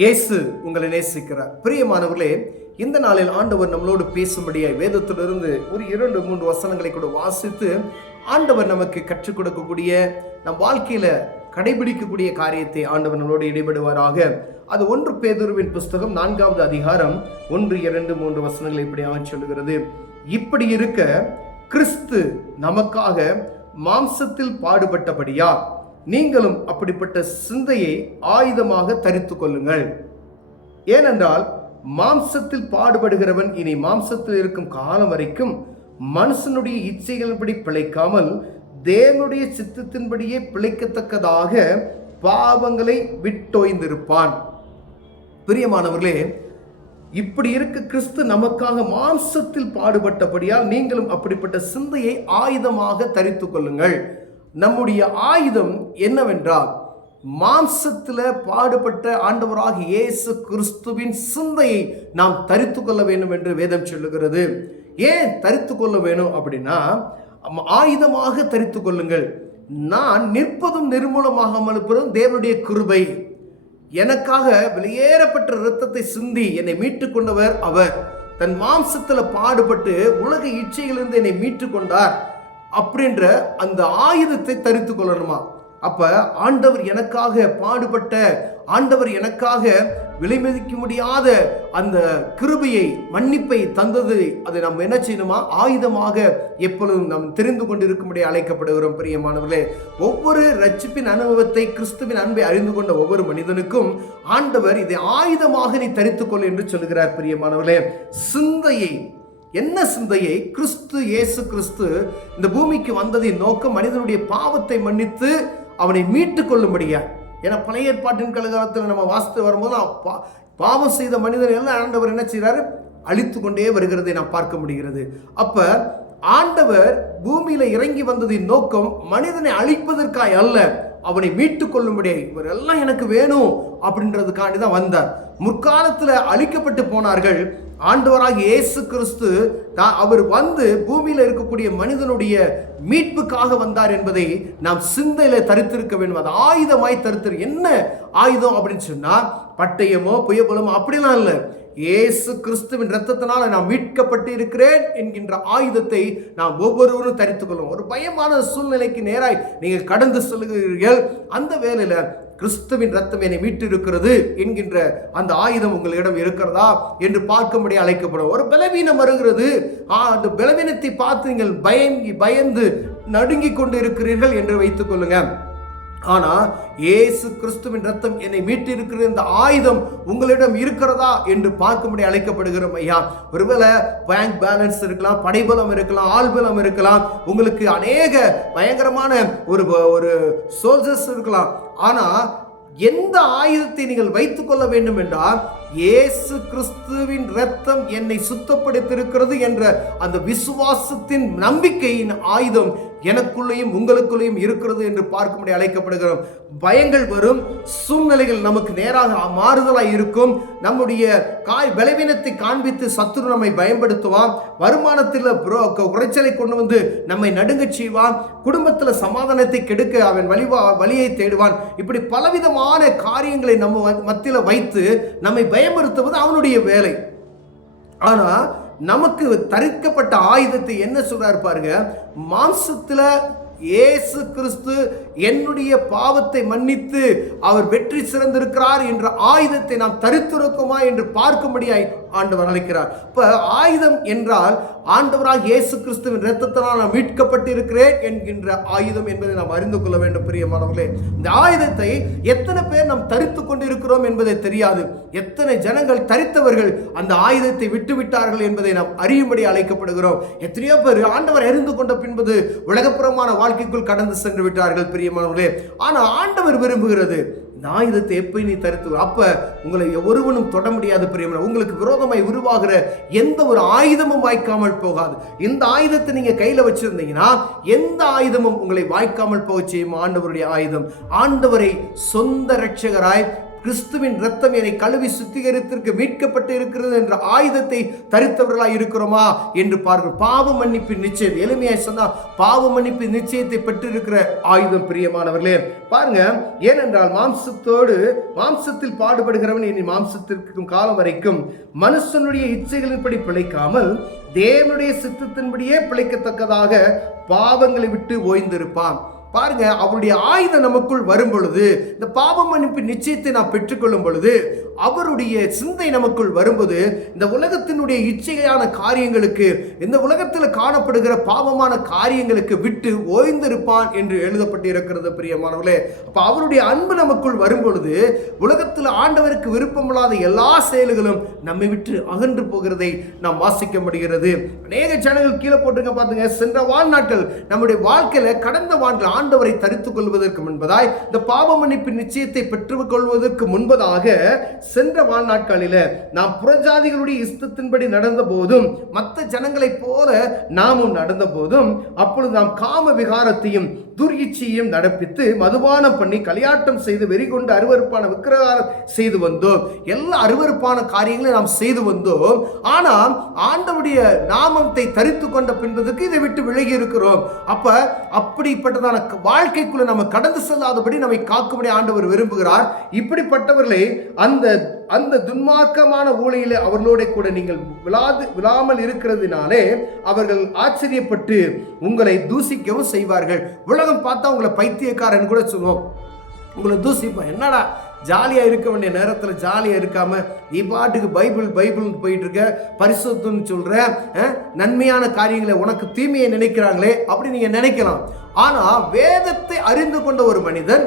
இயேசு உங்களை நேசிக்கிறார். பிரியமானவர்களே, இந்த நாளில் ஆண்டவர் நம்மளோடு பேசும்படியாய் வேதத்திலிருந்து ஒரு 2-3 வசனங்களை கூட வாசித்து ஆண்டவர் நமக்கு கற்றுக் கொடுக்கக்கூடிய, நம் வாழ்க்கையில கடைபிடிக்கக்கூடிய காரியத்தை ஆண்டவர் நம்மளோடு இடைபடுவாராக. அது 1 பேதுருவின் புஸ்தகம் 4வது அதிகாரம் 1, 2, 3 வசனங்களை இப்படியாக சொல்லுகிறது. இப்படி இருக்க கிறிஸ்து நமக்காக மாம்சத்தில் பாடுபட்டபடியா நீங்களும் அப்படிப்பட்ட சிந்தையை ஆயுதமாக தரித்து கொள்ளுங்கள். ஏனென்றால் மாம்சத்தில் பாடுபடுகிறவன் இனி மாம்சத்தில் இருக்கும் காலம் வரைக்கும் மனுஷனுடைய இச்சைகளின்படி பிழைக்காமல் தேவனுடைய சித்தத்தின்படியே பிழைக்கத்தக்கதாக பாவங்களை விட்டோய்ந்திருப்பான். பிரியமானவர்களே, இப்படி இருக்க கிறிஸ்து நமக்காக மாம்சத்தில் பாடுபட்டபடியால் நீங்களும் அப்படிப்பட்ட சிந்தையை ஆயுதமாக தரித்து கொள்ளுங்கள். நம்முடைய ஆயுதம் என்னவென்றால், மாம்சத்தில் பாடுபட்ட ஆண்டவராக இயேசு கிறிஸ்துவின் சிந்தையை நாம் தரித்து கொள்ள வேண்டும் என்று வேதம் சொல்லுகிறது. ஏன் தரித்து கொள்ள வேணும் அப்படின்னா, ஆயுதமாக தரித்து கொள்ளுங்கள். நான் நிற்பதும் நிர்மூலமாகாமல் இருப்பதும் தேவனுடைய கிருபை. எனக்காக வெளியேறப்பட்ட இரத்தத்தை சிந்தி என்னை மீட்டு கொண்டவர் அவர். தன் மாம்சத்தில் பாடுபட்டு உலக இச்சைகளிலிருந்து என்னை மீட்டு கொண்டார் அப்படின்ற அந்த ஆயுதத்தை தரித்து கொள்ளணுமா? அப்ப ஆண்டவர் எனக்காக பாடுபட்ட, ஆண்டவர் எனக்காக விலைமதிக்க முடியாத அந்த கிருபையை, மன்னிப்பை தந்தது, அதை நாம் என்ன செய்யணுமா? ஆயுதமாக எப்பொழுதும் நாம் தெரிந்து கொண்டிருக்கும்படி அழைக்கப்படுகிறோம். பிரியமானவர்களே, ஒவ்வொரு ரட்சிப்பின் அனுபவத்தை, கிறிஸ்துவின் அன்பை அறிந்து கொண்ட ஒவ்வொரு மனிதனுக்கும் ஆண்டவர் இதை ஆயுதமாக நீ தரித்துக்கொள் என்று சொல்கிறார். பிரியமானவர்களே, சிந்தையை, என்ன சிந்தையை? இயேசு கிறிஸ்து இந்த பூமிக்கு வந்ததின் நோக்கம் மனிதனுடைய பாவத்தை மன்னித்து அவனை மீட்டு கொள்ளும்படியா. ஏன்னா பழைய ஏற்பாட்டின் காலத்தில் நம்ம வாசித்து வரும்போது பாவம் செய்த மனிதன் எல்லாம் ஆண்டவர் என்ன செய்கிறாரு? அழித்து கொண்டே வருகிறதை நாம் பார்க்க முடிகிறது. அப்ப ஆண்டவர் பூமியில இறங்கி வந்ததின் நோக்கம் மனிதனை அழிப்பதற்காக அல்ல, அவனை மீட்டு கொள்ளும்படியா. இவர் எல்லாம் எனக்கு வேணும் அப்படின்றதுக்காண்டி தான் வந்தார். முற்காலத்தில் அழிக்கப்பட்டு போனார்கள். ஆண்டவராக இயேசு கிறிஸ்து அவர் வந்து பூமியில் இருக்கக்கூடிய மனிதனுடைய மீட்புக்காக வந்தார் என்பதை நாம் சிந்தையில தரித்திருக்க வேண்டும். அது ஆயுதமாய் தரித்திரு. என்ன ஆயுதம் அப்படின்னு சொன்னா, பட்டயமோ புயபலமோ அப்படிலாம் இல்லை. இயேசு கிறிஸ்துவின் இரத்தத்தினால நான் மீட்கப்பட்டு இருக்கிறேன் என்கின்ற ஆயுதத்தை நாம் ஒவ்வொருவரும் தரித்துக் கொள்ளும். ஒரு பயமான சூழ்நிலைக்கு நேராய் நீங்கள் கடந்து செல்கிறீர்கள். அந்த வேளையில கிறிஸ்துவின் ரத்தம் என்னை மீட்டு இருக்கிறது என்கின்ற அந்த ஆயுதம் உங்களிடம் இருக்கிறதா என்று பார்க்கும்படி அழைக்கப்படும். ஒரு பலவீனம் வருகிறது, அந்த பலவீனத்தை பார்த்து நீங்கள் பயந்து நடுங்கிக் கொண்டு இருக்கிறீர்கள் என்று வைத்துக் கொள்ளுங்க. ஆனா இயேசு கிறிஸ்துவின் ரத்தம் என்னை மீட்டு இருக்கிற இந்த ஆயுதம் உங்களிடம் இருக்கிறதா என்று பார்க்கும்படி அழைக்கப்படுகிறோம். ஐயா, ஒருவேளை பேங்க் பேலன்ஸ் இருக்கலாம், படைபலம் இருக்கலாம், ஆள்பலம் இருக்கலாம், உங்களுக்கு அநேக பயங்கரமான ஒரு சோல்ஜர்ஸ் இருக்கலாம். ஆனா எந்த ஆயுதத்தை நீங்கள் வைத்துக் கொள்ள வேண்டும் என்றால், இயேசு கிறிஸ்துவின் இரத்தம் என்னை சுத்தப்படுத்தியிருக்கிறது என்ற அந்த விசுவாசத்தின் நம்பிக்கையின் ஆயுதம் எனக்குள்ளேயும் உங்களுக்குள்ளேயும் இருக்கிறது என்று பார்க்கும்படி அழைக்கப்படுகிறோம். பயங்கள் வரும், சூழ்நிலைகள் நமக்கு நேராக மாறுதலாய் இருக்கும். நம்முடைய பலவீனத்தை காண்பித்து சத்துரு நம்மை பயன்படுத்துவான். வருமானத்தில் குறைச்சலை கொண்டு வந்து நம்மை நடுங்க செய்வான். குடும்பத்தில் சமாதானத்தை கெடுக்க அவன் வழியை தேடுவான். இப்படி பலவிதமான காரியங்களை நம்ம மத்தியில் வைத்து நம்மை பயமுறுத்துவது அவனுடைய வேலை. ஆனா நமக்கு தரிக்கப்பட்ட ஆயுதத்தை என்ன சொல்றாரு பாருங்க. மாம்சத்துல இயேசு கிறிஸ்து என்னுடைய பாவத்தை மன்னித்து அவர் வெற்றி சிறந்திருக்கிறார் என்ற ஆயுதத்தை நாம் தரித்திருக்குமா என்று பார்க்கும்படியாய் ஆண்டவர் அழைக்கிறார். இப்ப ஆயுதம் என்றால் ஆண்டவராக இயேசு கிறிஸ்துவின் இரத்தத்தினால் நான் மீட்கப்பட்டு இருக்கிறேன் என்கின்ற ஆயுதம் என்பதை நாம் அறிந்து கொள்ள வேண்டும். பிரியமானவர்களே, இந்த ஆயுதத்தை எத்தனை பேர் நாம் தரித்து கொண்டிருக்கிறோம் என்பதை தெரியாது. எத்தனை ஜனங்கள் தரித்தவர்கள் அந்த ஆயுதத்தை விட்டுவிட்டார்கள் என்பதை நாம் அறியும்படி அழைக்கப்படுகிறோம். எத்தனையோ பேர் ஆண்டவர் அறிந்து கொண்ட பின்பு உலகப்புறமான வாழ்க்கைக்குள் கடந்து சென்று விட்டார்கள். பிரியமானவர்களே, ஆனா ஆண்டவர் விரும்புகிறது இந்த ஆயுதத்தை எப்ப நீ தரித்து, அப்ப உங்களை ஒருவனும் தொட முடியாது. பிரியமான, உங்களுக்கு விரோதமாய் உருவாகிற எந்த ஒரு ஆயுதமும் வாய்க்காமல் போகாது. இந்த ஆயுதத்தை நீங்க கையில வச்சிருந்தீங்கன்னா எந்த ஆயுதமும் உங்களை வாய்க்காமல் போக செய்யும். ஆண்டவருடைய ஆயுதம், ஆண்டவரை சொந்த இரட்சகராய் கிறிஸ்துவின் இரத்தம் என்னை கழுவி சுத்திகரித்திற்கு மீட்கப்பட்டு இருக்கிறது என்ற ஆயுதத்தை தரித்தவர்களாய் இருக்கிறோமா என்று பாருங்கள். பாவ மன்னிப்பின் நிச்சயம், எளிமையாய் சொன்னா பாவ மன்னிப்பின் நிச்சயத்தை பெற்றிருக்கிற ஆயுதம் பிரியமானவர்களே. பாருங்க, ஏனென்றால் மாம்சத்தில் பாடுபடுகிறவன் இனி மாம்சத்திற்கும் காலம் வரைக்கும் மனுஷனுடைய இச்சைகளின்படி பிழைக்காமல் தேவனுடைய சித்தத்தின்படியே பிழைக்கத்தக்கதாக பாவங்களை விட்டு ஓய்ந்திருப்பான். பாருங்க, அவருடைய ஆயுதம் நமக்குள் வரும் பொழுது, இந்த பாவ மன்னிப்பு நிச்சயத்தை நாம் பெற்றுக்கொள்ளும் பொழுது, அவருடைய சிந்தை நமக்குள் வரும்போது, இந்த உலகத்தினுடைய இச்சையான காரியங்களுக்கு, இந்த உலகத்தில் காணப்படுகிற பாவமான காரியங்களுக்கு விட்டு ஓய்ந்திருப்பான் என்று எழுதப்பட்டிருக்கிறது பிரியமானவர்களே. அப்ப அவருடைய அன்பு நமக்குள் வரும் பொழுது, உலகத்தில் ஆண்டவருக்கு விருப்பமில்லாத எல்லா செயல்களும் நம்மை விட்டு அகன்று போகிறதை நாம் வாசிக்க முடிகிறது. அநேக சேனல்கள் கீழே போட்டுங்க பாத்துங்க. சென்ற வாழ்நாட்கள் நம்முடைய வாழ்க்கையில, கடந்த வாழ்க்கையில் ஆண்டவரை தரித்துக் கொள்வதற்கு முன்பதாய், இந்த பாவ மன்னிப்பு நிச்சயத்தை பெற்றுக் கொள்வதற்கு முன்பதாக, சென்ற வாழ்நாட்களில நாம் புறஜாதிகளுடைய இஷ்டத்தின்படி நடந்த போதும், மற்ற ஜனங்களைப் போல நாமும் நடந்த போதும், அப்பொழுது நாம் காம விகாரத்தையும் துர்யிச்சையும் நடப்பித்து மதுபானம் பண்ணி களியாட்டம் செய்து வெறிகொண்டு அருவருப்பான விக்கிரகாரம் செய்து வந்தோம். எல்லா அருவருப்பான காரியங்களை நாம் செய்து வந்தோம். ஆனால் ஆண்டவருடைய நாமத்தை தரித்து கொண்ட பின்பதுக்கு இதை விட்டு விலகி இருக்கிறோம். அப்ப அப்படிப்பட்டதான வாழ்க்கைக்குள்ள நம்ம கடந்து செல்லாதபடி நம்மை காக்கும்படி ஆண்டவர் விரும்புகிறார். இப்படிப்பட்டவர்களை அந்த துன்மார்க்கமான ஊழியிலே அவர்களோட கூட நீங்கள் விழாமல் இருக்கிறதுனாலே அவர்கள் ஆச்சரியப்பட்டு உங்களை தூசிக்கவும் செய்வார்கள். உலகம் பார்த்தா உங்களை பைத்தியக்காரன் கூட சொல்லுவோம், உங்களை தூசிப்போம். என்னடா ஜாலியா இருக்க வேண்டிய நேரத்தில் ஜாலியா இருக்காம நீ பாட்டுக்கு பைபிள் போயிட்டு இருக்க, பரிசுத்தம்னு சொல்ற, நன்மையான காரியங்களை உனக்கு தீமையை நினைக்கிறாங்களே அப்படி நீங்க நினைக்கலாம். ஆனா வேதத்தை அறிந்து கொண்ட ஒரு மனிதன்,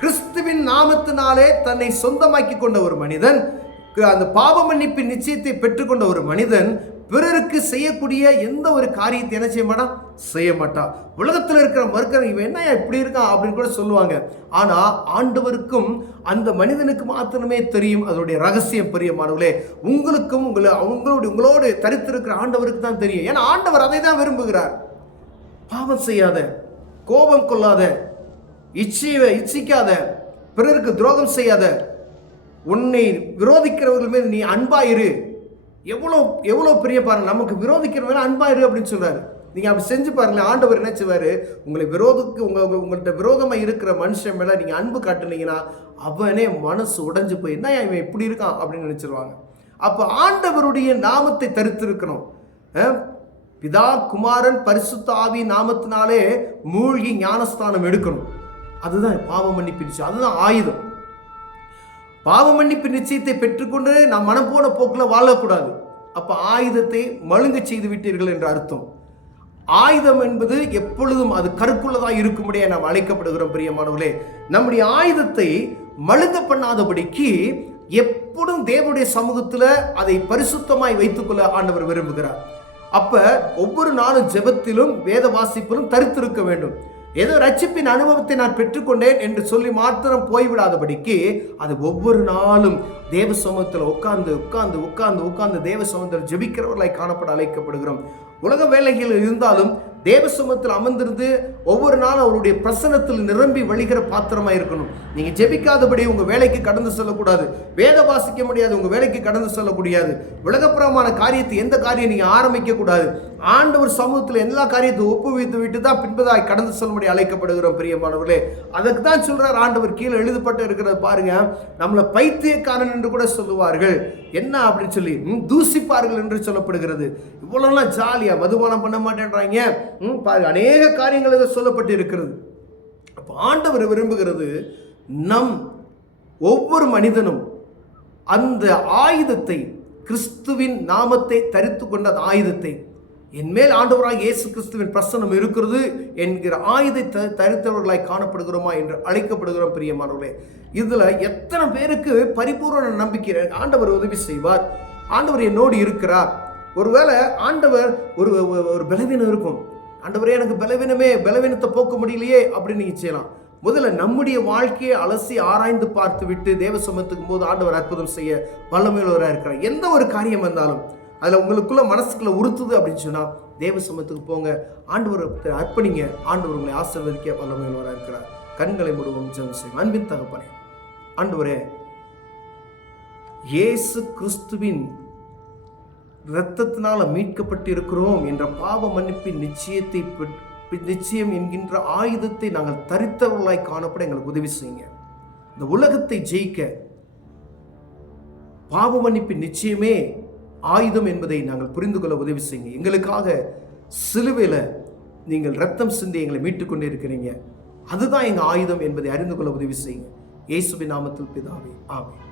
கிறிஸ்துவின் நாமத்தினாலே தன்னை சொந்தமாக்கி கொண்ட ஒரு மனிதன், அந்த பாவ மன்னிப்பின் நிச்சயத்தை பெற்றுக்கொண்ட ஒரு மனிதன் பிறருக்கு செய்யக்கூடிய எந்த ஒரு காரியத்தை என்ன செய்ய மாட்டான். உலகத்தில் இருக்கிற மறுக்கிற இவன் என்ன இப்படி இருக்கான் அப்படின்னு கூட சொல்லுவாங்க. ஆனா ஆண்டவருக்கும் அந்த மனிதனுக்கு மாத்திரமே தெரியும் அதனுடைய ரகசியம். பிரியமானவர்களே, உங்களுக்கும் உங்களோடு தரித்திருக்கிற ஆண்டவருக்கு தான் தெரியும். ஏன்னா ஆண்டவர் அதை தான் விரும்புகிறார். பாவம் செய்யாத, கோபம் கொள்ளாத, இச்சிக்காத, பிறருக்கு துரோகம் செய்யாத, உன்னை விரோதிக்கிறவர்கள் மீது நீ அன்பாயிரு. எவ்வளோ பெரிய பாருங்க, நமக்கு விரோதிக்கிறவங்க அன்பாயிரு அப்படின்னு சொல்றாரு. நீங்க அப்படி செஞ்சு பாருங்க, ஆண்டவர் என்ன செய்வாரு, உங்கள்கிட்ட விரோதமா இருக்கிற மனுஷன் மேல நீங்க அன்பு காட்டுனீங்கன்னா அவனே மனசு உடைஞ்சு போய் என்ன இவன் இப்படி இருக்கான் அப்படின்னு நினைச்சிருவாங்க. அப்ப ஆண்டவருடைய நாமத்தை தரித்திருக்கணும். பிதா குமாரன் பரிசுத்த ஆவி நாமத்தினாலே மூழ்கி ஞானஸ்தானம் எடுக்கணும். அதுதான் பாவ மன்னிப்பு நிச்சயம், அதுதான் ஆயுதம். பாவ மன்னிப்பு நிச்சயத்தை பெற்றுக்கொண்டு நாம் மனம் போன போக்கில் வாழக்கூடாது. அப்ப ஆயுதத்தை மழுங்க செய்து விட்டீர்கள் என்ற அர்த்தம். ஆயுதம் என்பது எப்பொழுதும் அது கருக்குள்ளதாக இருக்கும்படியே நாம் அழைக்கப்படுகிறோம். பிரியமானவர்களே, நம்முடைய ஆயுதத்தை மழுங்க பண்ணாதபடிக்கு எப்பொழுதும் தேவனுடைய சமூகத்தில் அதை பரிசுத்தமாய் வைத்துக்கொள்ள ஆண்டவர் விரும்புகிறார். அப்ப ஒவ்வொரு நாளும் ஜெபத்திலும் வேத வாசிப்பிலும் தரித்திருக்க வேண்டும். ஏதோ ரட்சிப்பின் அனுபவத்தை நான் பெற்றுக்கொண்டேன் என்று சொல்லி மாத்திரம் போய்விடாதபடிக்கு அது ஒவ்வொரு நாளும் தேவ சமூகத்தில் உட்கார்ந்து தேவ சமூகத்தில் ஜெபிக்கிறவர்களாய் காணப்பட அழைக்கப்படுகிறோம். உலக வேலைகள் இருந்தாலும் தேவ சமூகத்தில் அமர்ந்திருந்து ஒவ்வொரு நாளும் அவருடைய பிரசன்னத்தில் நிரம்பி வழிகிற பாத்திரமா இருக்கணும். நீங்க ஜெபிக்காதபடி உங்க வேலைக்கு கடந்து செல்லக்கூடாது. வேத வாசிக்க முடியாது, உங்க வேலைக்கு கடந்து செல்லக்கூடாது. உலகப்புறமான காரியத்தை எந்த காரியம் நீங்க ஆரம்பிக்க கூடாது. ஆண்டவர் சமூகத்தில் எல்லா காரியத்தையும் ஒப்புவித்து விட்டு தான் பின்பதாய் கடந்து செல்லும்படி அழைக்கப்படுகிறோம். பிரியமானவர்களே, அதுக்கு தான் சொல்றார் ஆண்டவர். கீழே எழுதப்பட்டு இருக்கிறது பாருங்க, நம்மளை பைத்தியக்காரன் என்று கூட சொல்லுவார்கள். என்ன அப்படின்னு சொல்லி தூசிப்பார்கள் என்று சொல்லப்படுகிறது. இவ்வளவுலாம் ஜாலியா மதுபானம் பண்ண மாட்டேன்றாங்க, அநேக காரியங்கள் சொல்லப்பட்டு இருக்கிறது. அப்ப ஆண்டவர் விரும்புகிறது நம் ஒவ்வொரு மனிதனும் அந்த ஆயுதத்தை, கிறிஸ்துவின் நாமத்தை தரித்து கொண்ட அந்த ஆயுதத்தை, என்மேல் ஆண்டவராக இயேசு கிறிஸ்துவின் பிரசன்னம் இருக்கிறது என்கிற ஆயுதத்தை தரித்தவர்களாய் காணப்படுகிறோமா என்று அழைக்கப்படுகிறோம். பிரியமானவர்களே, இதுல எத்தனை பேருக்கு பரிபூர்ண நம்பிக்கை ஆண்டவர் உதவி செய்வார், ஆண்டவர் என்னோடு இருக்கிறார். ஒருவேளை ஆண்டவர் ஒரு பலவீனம் இருக்கும், ஆண்டவரே எனக்கு பலவீனத்தை போக்க முடியலையே அப்படின்னு நீங்க செய்யலாம். முதல்ல நம்முடைய வாழ்க்கையை அலசி ஆராய்ந்து பார்த்து விட்டு தேவ சமூகத்துக்கும் போது ஆண்டவர் அற்புதம் செய்ய வல்லமையுள்ளவராக இருக்கிறார். எந்த ஒரு காரியம் வந்தாலும் அதில் உங்களுக்குள்ள மனசுக்குள்ள உறுத்துது அப்படின்னு சொன்னா தேவ சமூகத்துக்கு போங்க, ஆண்டவர் அர்ப்பணிங்க, ஆண்டவர் உங்களை ஆசீர்வதிக்க வல்லமையுள்ளவராக இருக்கிறார். கண்களை மூடுவோம், ஜெபம் செய்வோம். அன்பின் தகப்பனே, ஆண்டவரே இயேசு கிறிஸ்துவின் இரத்தத்தினால மீட்கப்பட்டிருக்கிறோம் என்ற பாவ மன்னிப்பின் நிச்சயம் என்கின்ற ஆயுதத்தை நாங்கள் தரித்தவர்களாய் காணப்பட எங்களுக்கு உதவி செய்யுங்க. இந்த உலகத்தை ஜெயிக்க பாவ மன்னிப்பின் நிச்சயமே ஆயுதம் என்பதை நாங்கள் புரிந்து கொள்ள உதவி செய்யுங்க. எங்களுக்காக சிலுவையில் நீங்கள் ரத்தம் சிந்தி எங்களை மீட்டுக் கொண்டே இருக்கிறீங்க. அதுதான் எங்கள் ஆயுதம் என்பதை அறிந்து கொள்ள உதவி செய்யுங்க. இயேசுவின் நாமத்தில் பிதாவே, ஆமென்.